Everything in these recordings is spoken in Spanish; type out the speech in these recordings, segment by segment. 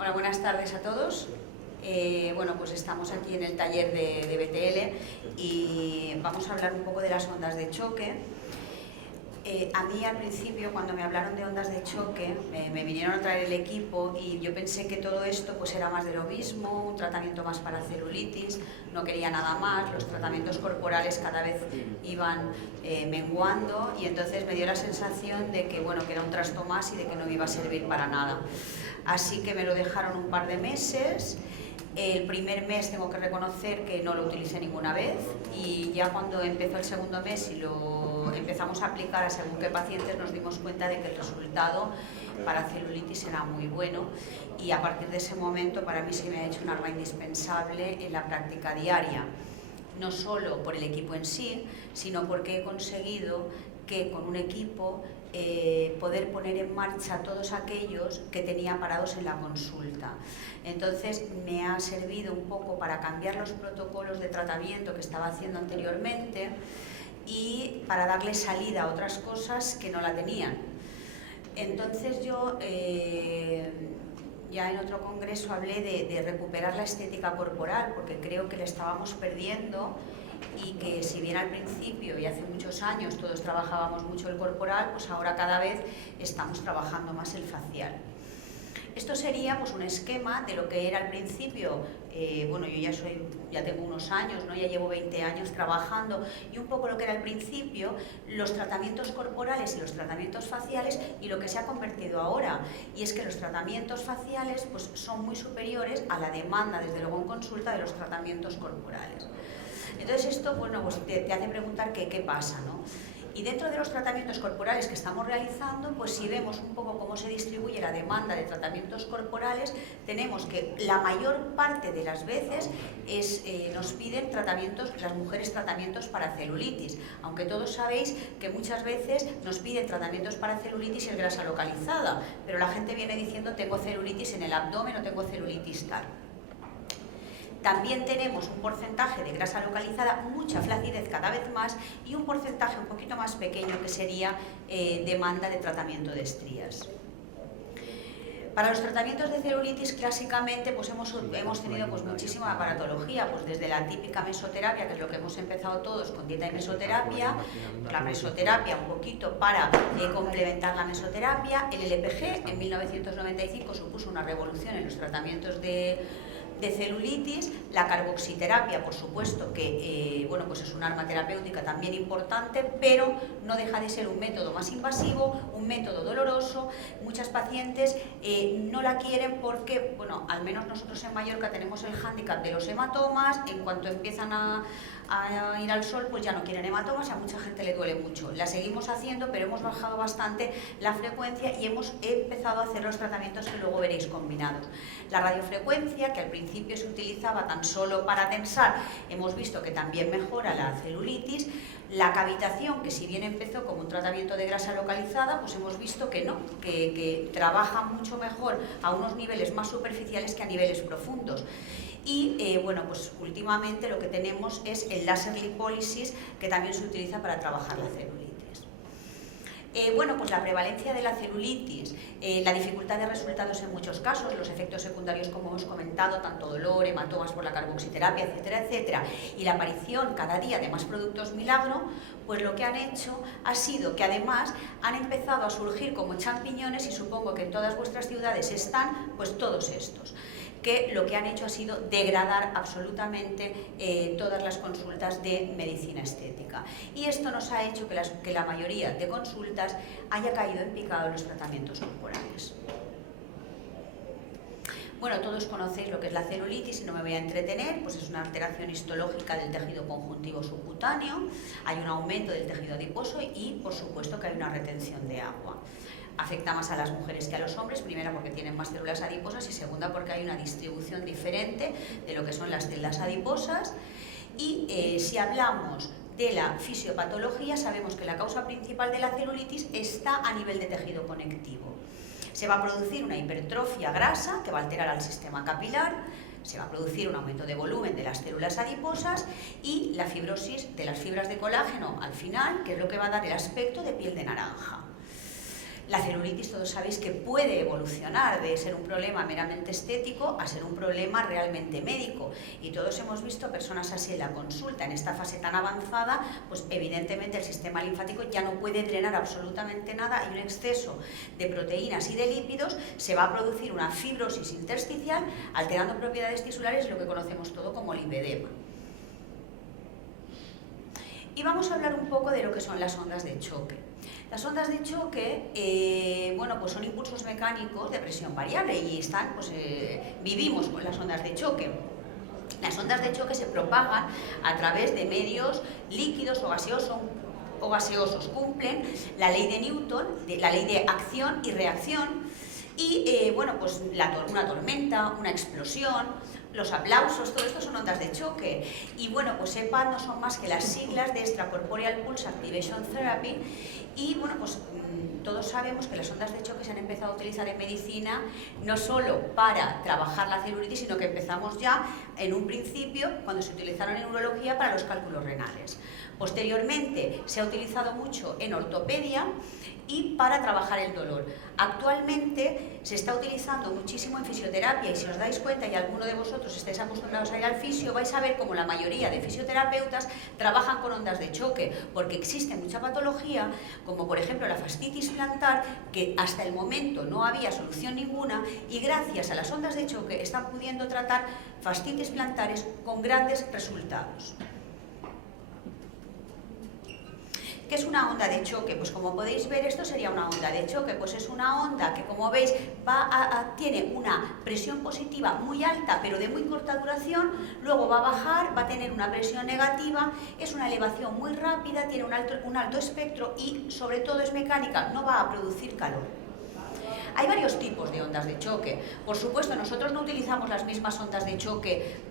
Bueno, buenas tardes a todos. Bueno, pues estamos aquí en el taller de BTL y vamos a hablar un poco de las ondas de choque. A mí al principio, cuando me hablaron de ondas de choque, me vinieron a traer el equipo y yo pensé que todo esto pues era más de lo mismo, un tratamiento más para celulitis, no quería nada más, los tratamientos corporales cada vez iban menguando y entonces me dio la sensación de que, bueno, que era un trasto más y de que no me iba a servir para nada. Así que me lo dejaron un par de meses. El primer mes tengo que reconocer que no lo utilicé ninguna vez y ya cuando empezó el segundo mes y lo empezamos a aplicar a según qué pacientes nos dimos cuenta de que el resultado para celulitis era muy bueno y a partir de ese momento para mí se me ha hecho un arma indispensable en la práctica diaria, no solo por el equipo en sí, sino porque he conseguido que con un equipo poder poner en marcha todos aquellos que tenía parados en la consulta. Entonces me ha servido un poco para cambiar los protocolos de tratamiento que estaba haciendo anteriormente y para darle salida a otras cosas que no la tenían. Entonces yo ya en otro congreso hablé de recuperar la estética corporal porque creo que la estábamos perdiendo y que si bien al principio y hace muchos años todos trabajábamos mucho el corporal, pues ahora cada vez estamos trabajando más el facial. Esto sería pues un esquema de lo que era al principio, bueno, yo ya tengo unos años, ¿no? Ya llevo 20 años trabajando y un poco lo que era al principio, los tratamientos corporales y los tratamientos faciales y lo que se ha convertido ahora. Y es que los tratamientos faciales pues, son muy superiores a la demanda, desde luego en consulta, de los tratamientos corporales. Entonces esto, bueno, pues te hace preguntar qué pasa, ¿no? Y dentro de los tratamientos corporales que estamos realizando, pues si vemos un poco cómo se distribuye la demanda de tratamientos corporales, tenemos que la mayor parte de las veces nos piden tratamientos, las mujeres tratamientos para celulitis, aunque todos sabéis que muchas veces nos piden tratamientos para celulitis y es grasa localizada, pero la gente viene diciendo tengo celulitis en el abdomen o tengo celulitis tal. También tenemos un porcentaje de grasa localizada, mucha flacidez cada vez más y un porcentaje un poquito más pequeño que sería demanda de tratamiento de estrías. Para los tratamientos de celulitis clásicamente pues hemos tenido pues, muchísima aparatología, pues desde la típica mesoterapia, que es lo que hemos empezado todos con dieta y mesoterapia, la mesoterapia un poquito para complementar la mesoterapia, el LPG en 1995 supuso una revolución en los tratamientos de celulitis, la carboxiterapia, por supuesto que bueno, pues es un arma terapéutica también importante, pero no deja de ser un método más invasivo, un método doloroso. Muchas pacientes no la quieren porque, bueno, al menos nosotros en Mallorca tenemos el hándicap de los hematomas, en cuanto empiezan a ir al sol pues ya no quieren hematomas y a mucha gente le duele mucho. La seguimos haciendo pero hemos bajado bastante la frecuencia y hemos empezado a hacer los tratamientos que luego veréis combinados. La radiofrecuencia, que al principio se utilizaba tan solo para tensar, hemos visto que también mejora la celulitis. La cavitación, que si bien empezó como un tratamiento de grasa localizada, pues hemos visto que no, que trabaja mucho mejor a unos niveles más superficiales que a niveles profundos. Y bueno, pues últimamente lo que tenemos es el láser lipólisis, que también se utiliza para trabajar la celulitis. Bueno, pues la prevalencia de la celulitis, la dificultad de resultados en muchos casos, los efectos secundarios como hemos comentado, tanto dolor, hematomas por la carboxiterapia, etcétera, etcétera, y la aparición cada día de más productos milagro, pues lo que han hecho ha sido que además han empezado a surgir como champiñones, y supongo que en todas vuestras ciudades están, pues todos estos, que lo que han hecho ha sido degradar absolutamente todas las consultas de medicina estética. Y esto nos ha hecho que la mayoría de consultas haya caído en picado en los tratamientos corporales. Bueno, todos conocéis lo que es la celulitis y no me voy a entretener, pues es una alteración histológica del tejido conjuntivo subcutáneo, hay un aumento del tejido adiposo y, por supuesto, que hay una retención de agua. Afecta más a las mujeres que a los hombres, primera porque tienen más células adiposas y segunda porque hay una distribución diferente de lo que son las células adiposas. Y si hablamos de la fisiopatología, sabemos que la causa principal de la celulitis está a nivel de tejido conectivo. Se va a producir una hipertrofia grasa que va a alterar al sistema capilar, se va a producir un aumento de volumen de las células adiposas y la fibrosis de las fibras de colágeno al final, que es lo que va a dar el aspecto de piel de naranja. La celulitis, todos sabéis que puede evolucionar de ser un problema meramente estético a ser un problema realmente médico, y todos hemos visto personas así en la consulta. En esta fase tan avanzada, pues evidentemente el sistema linfático ya no puede drenar absolutamente nada, y un exceso de proteínas y de lípidos se va a producir una fibrosis intersticial, alterando propiedades tisulares, lo que conocemos todo como linfedema. Y vamos a hablar un poco de lo que son las ondas de choque. Las ondas de choque, bueno, pues son impulsos mecánicos de presión variable y vivimos con las ondas de choque. Las ondas de choque se propagan a través de medios líquidos o gaseosos. Cumplen la ley de Newton, la ley de acción y reacción, y bueno, pues una tormenta, una explosión, los aplausos, todo esto son ondas de choque. Y bueno, pues EPAT no son más que las siglas de Extracorporeal Pulse Activation Therapy. Y bueno, pues todos sabemos que las ondas de choque se han empezado a utilizar en medicina no solo para trabajar la celulitis, sino que empezamos ya en un principio, cuando se utilizaron en urología, para los cálculos renales. Posteriormente se ha utilizado mucho en ortopedia y para trabajar el dolor. Actualmente se está utilizando muchísimo en fisioterapia, y si os dais cuenta y alguno de vosotros estáis acostumbrados a ir al fisio, vais a ver como la mayoría de fisioterapeutas trabajan con ondas de choque, porque existe mucha patología, como por ejemplo la fascitis plantar, que hasta el momento no había solución ninguna, y gracias a las ondas de choque están pudiendo tratar fascitis plantares con grandes resultados. ¿Qué es una onda de choque? Pues como podéis ver, esto sería una onda de choque. Pues es una onda que, como veis, tiene una presión positiva muy alta, pero de muy corta duración, luego va a bajar, va a tener una presión negativa, es una elevación muy rápida, tiene un alto espectro y, sobre todo, es mecánica, no va a producir calor. Hay varios tipos de ondas de choque. Por supuesto, nosotros no utilizamos las mismas ondas de choque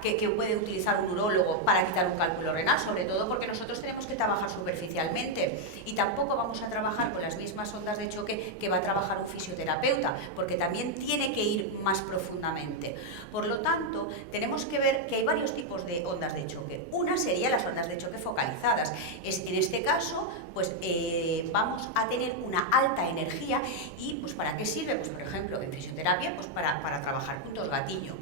que puede utilizar un urólogo para quitar un cálculo renal, sobre todo porque nosotros tenemos que trabajar superficialmente, y tampoco vamos a trabajar con las mismas ondas de choque que va a trabajar un fisioterapeuta, porque también tiene que ir más profundamente. Por lo tanto, tenemos que ver que hay varios tipos de ondas de choque. Una sería las ondas de choque focalizadas. En este caso, pues vamos a tener una alta energía. ¿Y pues para qué sirve? Pues por ejemplo en fisioterapia, pues para trabajar puntos gatillo.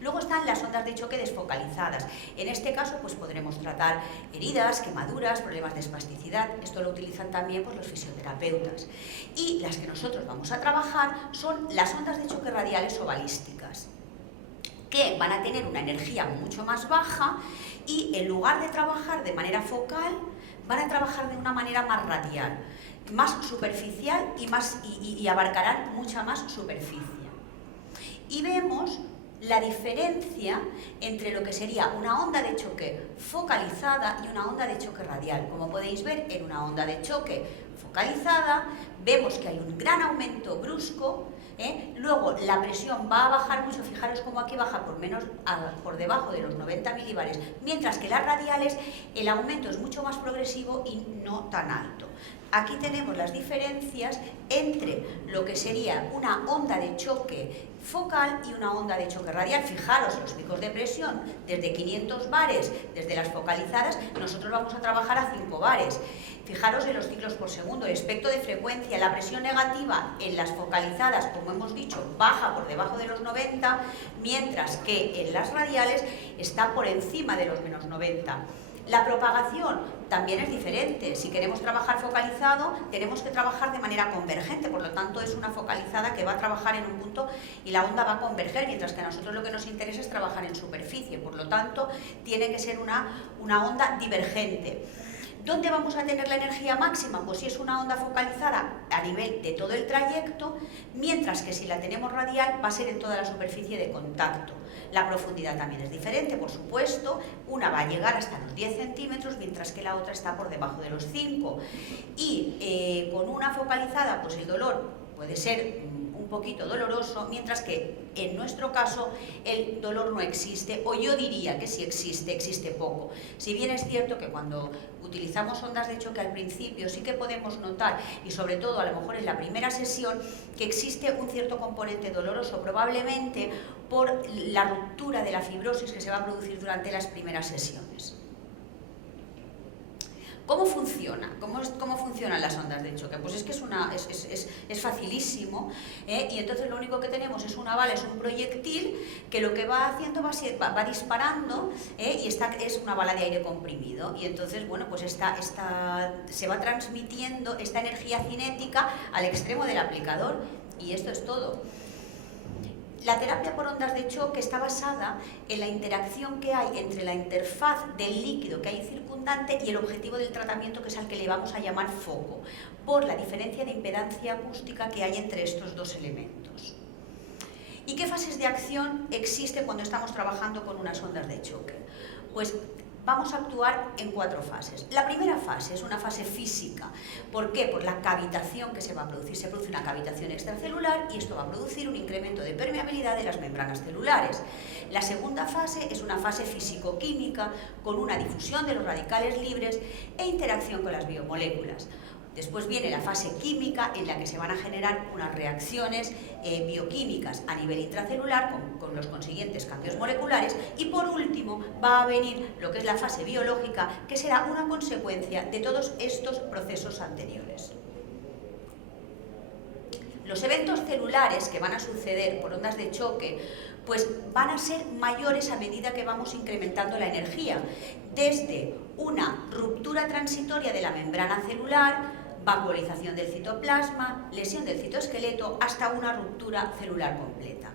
Luego están las ondas de choque desfocalizadas. En este caso pues podremos tratar heridas, quemaduras, problemas de espasticidad. Esto lo utilizan también pues los fisioterapeutas. Y las que nosotros vamos a trabajar son las ondas de choque radiales o balísticas, que van a tener una energía mucho más baja, y en lugar de trabajar de manera focal, van a trabajar de una manera más radial, más superficial y abarcarán mucha más superficie. Y vemos la diferencia entre lo que sería una onda de choque focalizada y una onda de choque radial. Como podéis ver, en una onda de choque focalizada vemos que hay un gran aumento brusco, luego la presión va a bajar mucho. Fijaros cómo aquí baja por debajo de los 90 milibares, mientras que las radiales el aumento es mucho más progresivo y no tan alto. Aquí tenemos las diferencias entre lo que sería una onda de choque focal y una onda de choque radial. Fijaros los picos de presión desde 500 bares, desde las focalizadas, nosotros vamos a trabajar a 5 bares. Fijaros en los ciclos por segundo, el espectro de frecuencia, la presión negativa en las focalizadas, como hemos dicho, baja por debajo de los 90, mientras que en las radiales está por encima de los menos 90. La propagación también es diferente. Si queremos trabajar focalizado, tenemos que trabajar de manera convergente, por lo tanto es una focalizada que va a trabajar en un punto y la onda va a converger, mientras que a nosotros lo que nos interesa es trabajar en superficie, por lo tanto tiene que ser una onda divergente. ¿Dónde vamos a tener la energía máxima? Pues si es una onda focalizada a nivel de todo el trayecto, mientras que si la tenemos radial va a ser en toda la superficie de contacto. La profundidad también es diferente, por supuesto. Una va a llegar hasta los 10 centímetros, mientras que la otra está por debajo de los 5. Y con una focalizada, pues el dolor puede ser un poquito doloroso, mientras que en nuestro caso el dolor no existe, o yo diría que si existe poco. Si bien es cierto que cuando utilizamos ondas de choque al principio sí que podemos notar, y sobre todo a lo mejor en la primera sesión, que existe un cierto componente doloroso, probablemente por la ruptura de la fibrosis que se va a producir durante las primeras sesiones. ¿Cómo funciona? ¿Cómo funcionan las ondas de choque? Pues es que es facilísimo, y entonces lo único que tenemos es una bala, es un proyectil que lo que va haciendo va disparando, y es una bala de aire comprimido, y entonces, bueno, pues se va transmitiendo esta energía cinética al extremo del aplicador, y esto es todo. La terapia por ondas de choque está basada en la interacción que hay entre la interfaz del líquido que hay circundante y el objetivo del tratamiento, que es al que le vamos a llamar foco, por la diferencia de impedancia acústica que hay entre estos dos elementos. ¿Y qué fases de acción existen cuando estamos trabajando con unas ondas de choque? Pues vamos a actuar en 4 fases. La primera fase es una fase física. ¿Por qué? Por la cavitación que se va a producir. Se produce una cavitación extracelular y esto va a producir un incremento de permeabilidad de las membranas celulares. La segunda fase es una fase físico-química con una difusión de los radicales libres e interacción con las biomoléculas. Después viene la fase química, en la que se van a generar unas reacciones bioquímicas a nivel intracelular con los consiguientes cambios moleculares, y por último va a venir lo que es la fase biológica, que será una consecuencia de todos estos procesos anteriores. Los eventos celulares que van a suceder por ondas de choque pues van a ser mayores a medida que vamos incrementando la energía, desde una ruptura transitoria de la membrana celular, vacuolización del citoplasma, lesión del citoesqueleto, hasta una ruptura celular completa.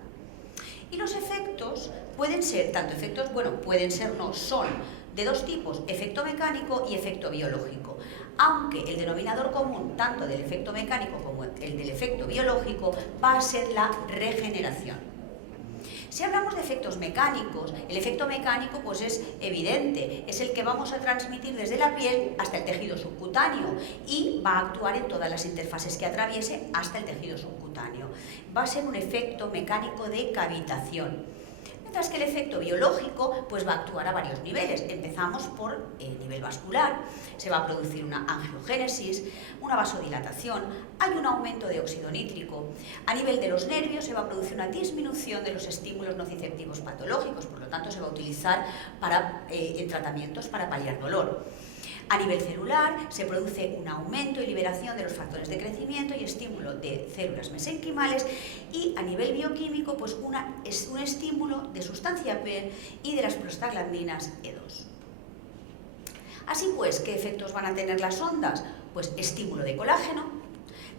Y los efectos pueden ser, son de 2 tipos, efecto mecánico y efecto biológico, aunque el denominador común tanto del efecto mecánico como el del efecto biológico va a ser la regeneración. Si hablamos de efectos mecánicos, el efecto mecánico pues es evidente, es el que vamos a transmitir desde la piel hasta el tejido subcutáneo y va a actuar en todas las interfaces que atraviese hasta el tejido subcutáneo. Va a ser un efecto mecánico de cavitación. Mientras que el efecto biológico pues va a actuar a varios niveles. Empezamos por el nivel vascular, se va a producir una angiogénesis, una vasodilatación, hay un aumento de óxido nítrico. A nivel de los nervios se va a producir una disminución de los estímulos nociceptivos patológicos, por lo tanto se va a utilizar en tratamientos para paliar dolor. A nivel celular se produce un aumento y liberación de los factores de crecimiento y estímulo de células mesenquimales, y a nivel bioquímico pues es un estímulo de sustancia P y de las prostaglandinas E2. Así pues, ¿qué efectos van a tener las ondas? Pues estímulo de colágeno,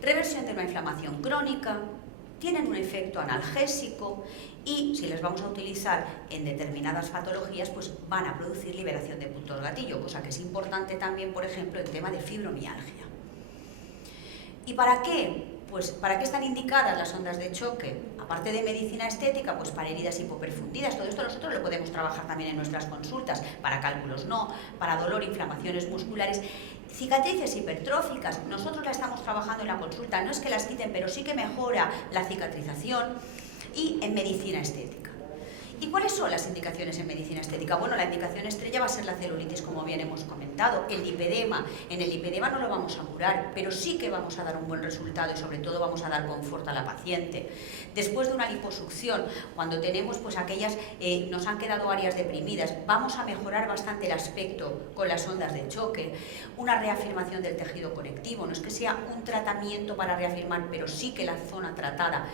reversión de una inflamación crónica, tienen un efecto analgésico y, si las vamos a utilizar en determinadas patologías, pues van a producir liberación de puntos gatillo, cosa que es importante también, por ejemplo, en tema de fibromialgia. ¿Y para qué? Pues ¿para qué están indicadas las ondas de choque? Aparte de medicina estética, pues para heridas hipoperfundidas. Todo esto nosotros lo podemos trabajar también en nuestras consultas, para cálculos no, para dolor, inflamaciones musculares. Cicatrices hipertróficas, nosotros la estamos trabajando en la consulta, no es que las quiten, pero sí que mejora la cicatrización, y en medicina estética. ¿Y cuáles son las indicaciones en medicina estética? Bueno, la indicación estrella va a ser la celulitis, como bien hemos comentado, el lipedema. En el lipedema no lo vamos a curar, pero sí que vamos a dar un buen resultado y sobre todo vamos a dar confort a la paciente. Después de una liposucción, cuando tenemos pues nos han quedado áreas deprimidas, vamos a mejorar bastante el aspecto con las ondas de choque. Una reafirmación del tejido conectivo, no es que sea un tratamiento para reafirmar, pero sí que la zona tratada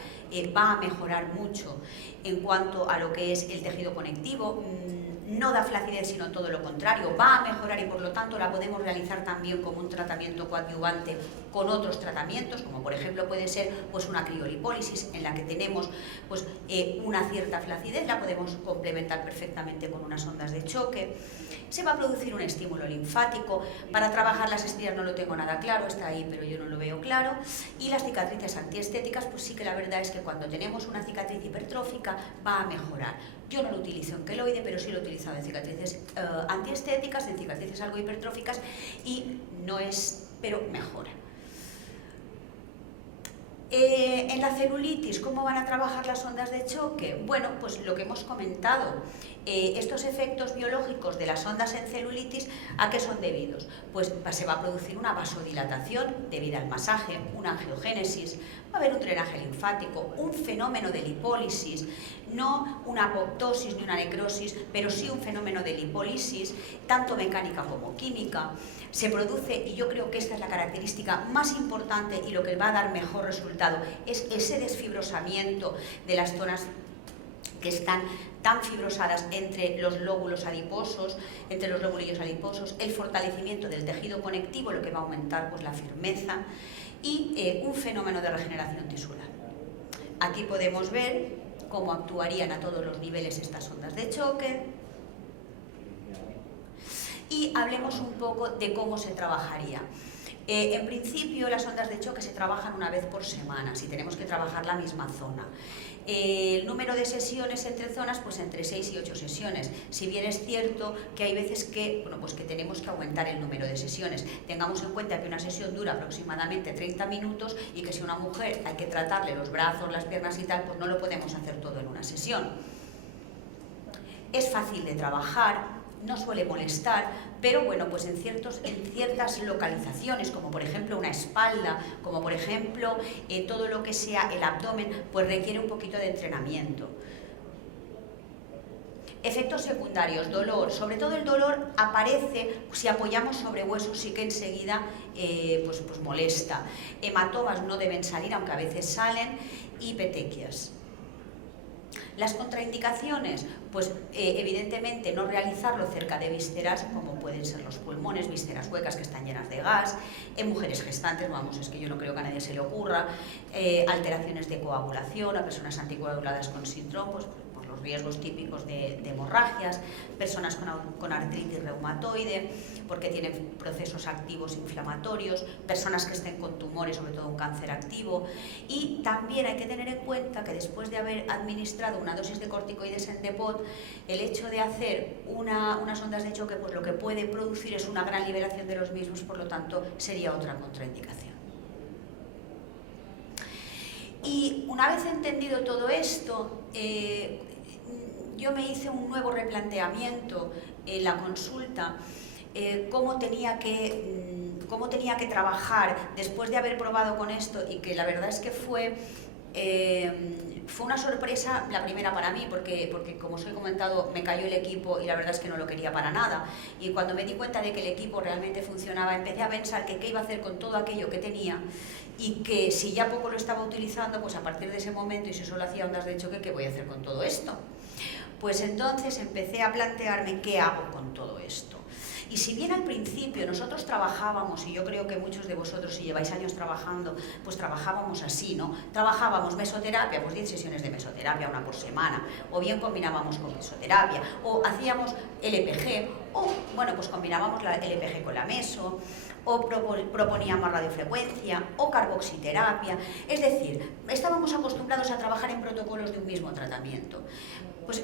va a mejorar mucho en cuanto a lo que es el tejido conectivo. No da flacidez, sino todo lo contrario, va a mejorar, y por lo tanto la podemos realizar también como un tratamiento coadyuvante con otros tratamientos, como por ejemplo puede ser pues una criolipólisis, en la que tenemos pues una cierta flacidez, la podemos complementar perfectamente con unas ondas de choque. Se va a producir un estímulo linfático. Para trabajar las estrías no lo tengo nada claro, está ahí pero yo no lo veo claro. Y las cicatrices antiestéticas, pues sí que la verdad es que cuando tenemos una cicatriz hipertrófica va a mejorar. Yo no lo utilizo en queloide, pero sí lo he utilizado en cicatrices antiestéticas, en cicatrices algo hipertróficas, y no es, pero mejora. En la celulitis, ¿cómo van a trabajar las ondas de choque? Bueno, pues lo que hemos comentado, estos efectos biológicos de las ondas en celulitis, ¿a qué son debidos? Pues se va a producir una vasodilatación debida al masaje, una angiogénesis, Va a haber un drenaje linfático, un fenómeno de lipólisis, no una apoptosis ni una necrosis, pero sí un fenómeno de lipólisis, tanto mecánica como química. Se produce, y yo creo que esta es la característica más importante y lo que va a dar mejor resultado, es ese desfibrosamiento de las zonas que están tan fibrosadas entre los lóbulos adiposos, entre los lóbulillos adiposos, el fortalecimiento del tejido conectivo, lo que va a aumentar pues, la firmeza, y un fenómeno de regeneración tisular. Aquí podemos ver cómo actuarían a todos los niveles estas ondas de choque. Y hablemos un poco de cómo se trabajaría. En principio, las ondas de choque se trabajan una vez por semana, si tenemos que trabajar la misma zona. El número de sesiones entre zonas, pues entre 6 y 8 sesiones. Si bien es cierto que hay veces que, bueno, pues que tenemos que aumentar el número de sesiones. Tengamos en cuenta que una sesión dura aproximadamente 30 minutos y que si una mujer hay que tratarle los brazos, las piernas y tal, pues no lo podemos hacer todo en una sesión. Es fácil de trabajar, no suele molestar, pero bueno, pues en ciertas localizaciones, como por ejemplo una espalda, como por ejemplo todo lo que sea el abdomen, pues requiere un poquito de entrenamiento. Efectos secundarios, dolor, sobre todo el dolor aparece si apoyamos sobre huesos, sí que enseguida pues molesta. Hematomas no deben salir, aunque a veces salen, y petequias. Las contraindicaciones, pues evidentemente no realizarlo cerca de vísceras, como pueden ser los pulmones, vísceras huecas que están llenas de gas, en mujeres gestantes, vamos, es que yo no creo que a nadie se le ocurra, alteraciones de coagulación, a personas anticoaguladas con síndrome, pues, por los riesgos típicos de hemorragias, personas con artritis reumatoide, porque tienen procesos activos inflamatorios, personas que estén con tumores, sobre todo un cáncer activo, y también hay que tener en cuenta que después de haber administrado una dosis de corticoides en depot, el hecho de hacer unas ondas de choque, pues lo que puede producir es una gran liberación de los mismos, por lo tanto sería otra contraindicación. Y una vez entendido todo esto, yo me hice un nuevo replanteamiento en la consulta, cómo tenía que trabajar después de haber probado con esto, y que la verdad es que fue una sorpresa la primera para mí, porque como os he comentado, me cayó el equipo y la verdad es que no lo quería para nada. Y cuando me di cuenta de que el equipo realmente funcionaba, empecé a pensar que qué iba a hacer con todo aquello que tenía, y que si ya poco lo estaba utilizando, pues a partir de ese momento, y si solo hacía ondas de choque, ¿qué voy a hacer con todo esto? Pues entonces empecé a plantearme qué hago con todo esto. Y si bien al principio nosotros trabajábamos, y yo creo que muchos de vosotros, si lleváis años trabajando, pues trabajábamos así, ¿no? Trabajábamos mesoterapia, pues 10 sesiones de mesoterapia, una por semana, o bien combinábamos con mesoterapia, o hacíamos LPG, o bueno, pues combinábamos la LPG con la meso, o proponíamos radiofrecuencia, o carboxiterapia, es decir, estábamos acostumbrados a trabajar en protocolos de un mismo tratamiento. Pues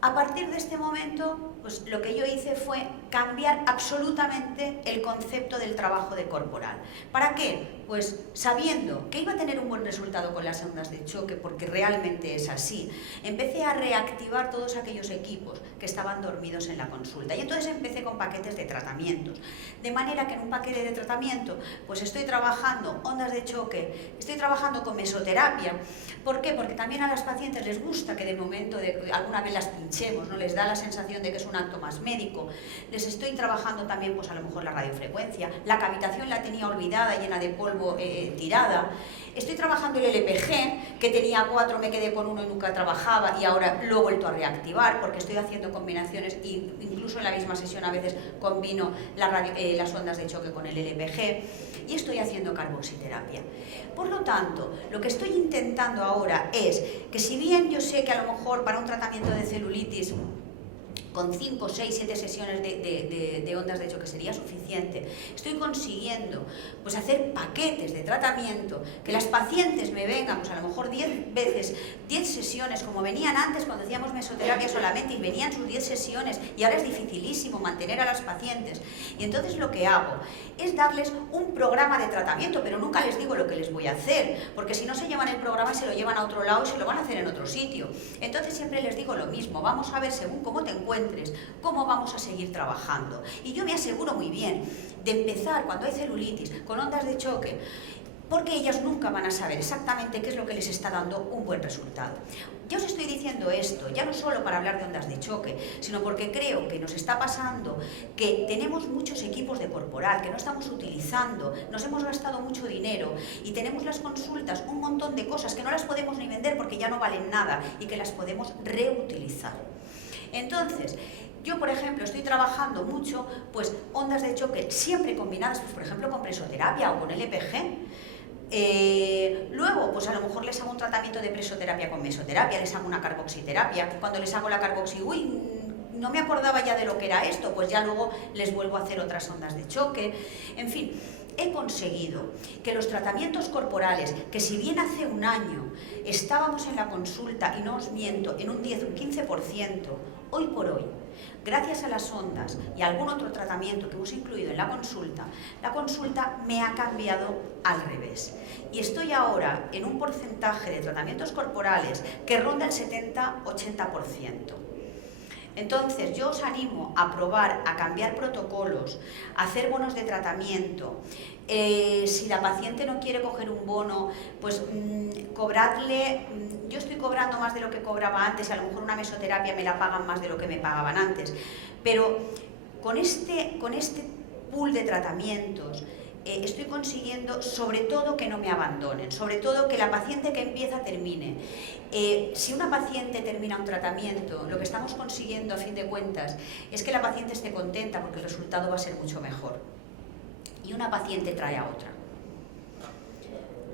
a partir de este momento, pues lo que yo hice fue cambiar absolutamente el concepto del trabajo de corporal. ¿Para qué? Pues sabiendo que iba a tener un buen resultado con las ondas de choque, porque realmente es así, empecé a reactivar todos aquellos equipos que estaban dormidos en la consulta. Y entonces empecé con paquetes de tratamientos. De manera que en un paquete de tratamiento, pues estoy trabajando ondas de choque, estoy trabajando con mesoterapia. ¿Por qué? Porque también a las pacientes les gusta que de momento alguna vez las pinchemos, ¿no? Les da la sensación de que es un acto más médico. Les estoy trabajando también, pues a lo mejor la radiofrecuencia. La cavitación la tenía olvidada, llena de polvo, tirada. Estoy trabajando el LPG, que tenía 4, me quedé con 1 y nunca trabajaba, y ahora lo he vuelto a reactivar porque estoy haciendo combinaciones, e incluso en la misma sesión a veces combino las ondas de choque con el LPG, y estoy haciendo carboxiterapia. Por lo tanto, lo que estoy intentando ahora es que, si bien yo sé que a lo mejor para un tratamiento de celulitis con 5, 6, 7 sesiones de ondas de choque sería suficiente, estoy consiguiendo pues hacer paquetes de tratamiento, que las pacientes me vengan pues a lo mejor 10 veces, 10 sesiones, como venían antes cuando hacíamos mesoterapia solamente, y venían sus 10 sesiones, y ahora es dificilísimo mantener a las pacientes. Y entonces lo que hago es darles un programa de tratamiento, pero nunca les digo lo que les voy a hacer, porque si no se llevan el programa se lo llevan a otro lado y se lo van a hacer en otro sitio. Entonces siempre les digo lo mismo: vamos a ver según cómo te encuentres, cómo vamos a seguir trabajando. Y yo me aseguro muy bien de empezar, cuando hay celulitis, con ondas de choque, porque ellas nunca van a saber exactamente qué es lo que les está dando un buen resultado. Yo os estoy diciendo esto, ya no solo para hablar de ondas de choque, sino porque creo que nos está pasando que tenemos muchos equipos de corporal que no estamos utilizando, nos hemos gastado mucho dinero y tenemos las consultas, un montón de cosas que no las podemos ni vender porque ya no valen nada y que las podemos reutilizar. Entonces, yo, por ejemplo, estoy trabajando mucho, pues, ondas de choque siempre combinadas, pues, por ejemplo, con presoterapia o con LPG. Luego, pues a lo mejor les hago un tratamiento de presoterapia con mesoterapia, les hago una carboxiterapia. Cuando les hago la carboxi, no me acordaba ya de lo que era esto, pues ya luego les vuelvo a hacer otras ondas de choque. En fin, he conseguido que los tratamientos corporales, que si bien hace un año estábamos en la consulta, y no os miento, en un 10 o un 15%, hoy por hoy, gracias a las ondas y a algún otro tratamiento que hemos incluido en la consulta me ha cambiado al revés. Y estoy ahora en un porcentaje de tratamientos corporales que ronda el 70-80%. Entonces, yo os animo a probar, a cambiar protocolos, a hacer bonos de tratamiento. Si la paciente no quiere coger un bono, pues cobradle. Yo estoy cobrando más de lo que cobraba antes, a lo mejor una mesoterapia me la pagan más de lo que me pagaban antes. Pero con este pool de tratamientos estoy consiguiendo, sobre todo, que no me abandonen, sobre todo que la paciente que empieza termine. Si una paciente termina un tratamiento, lo que estamos consiguiendo a fin de cuentas es que la paciente esté contenta porque el resultado va a ser mucho mejor. Y una paciente trae a otra.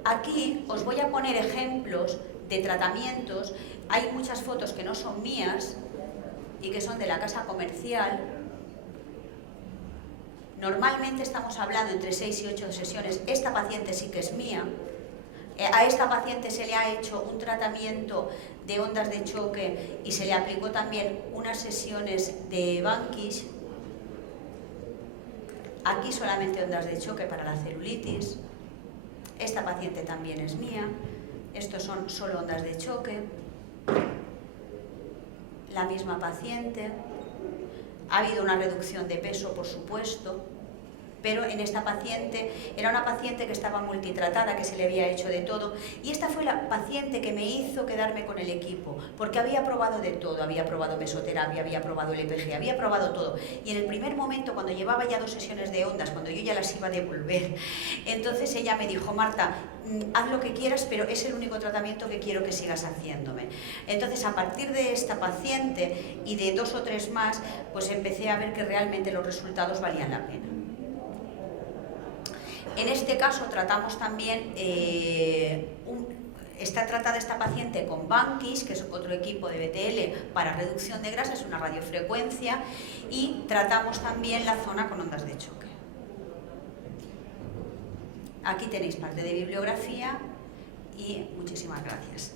Aquí os voy a poner ejemplos de tratamientos. Hay muchas fotos que no son mías y que son de la casa comercial. Normalmente estamos hablando entre 6 y 8 sesiones. Esta paciente sí que es mía. A esta paciente se le ha hecho un tratamiento de ondas de choque y se le aplicó también unas sesiones de Vanquish. Aquí solamente ondas de choque para la celulitis. Esta paciente también es mía. Estos son solo ondas de choque. La misma paciente. Ha habido una reducción de peso, por supuesto, pero en esta paciente era una paciente que estaba multitratada, que se le había hecho de todo, y esta fue la paciente que me hizo quedarme con el equipo, porque había probado de todo, había probado mesoterapia, había probado LPG, había probado todo, y en el primer momento, cuando llevaba ya 2 sesiones de ondas, cuando yo ya las iba a devolver, entonces ella me dijo: Marta, haz lo que quieras, pero es el único tratamiento que quiero que sigas haciéndome. Entonces, a partir de esta paciente y de 2 o 3 más, pues empecé a ver que realmente los resultados valían la pena. En este caso tratamos también, está tratada esta paciente con Vanquish, que es otro equipo de BTL para reducción de grasa, es una radiofrecuencia, y tratamos también la zona con ondas de choque. Aquí tenéis parte de bibliografía y muchísimas gracias.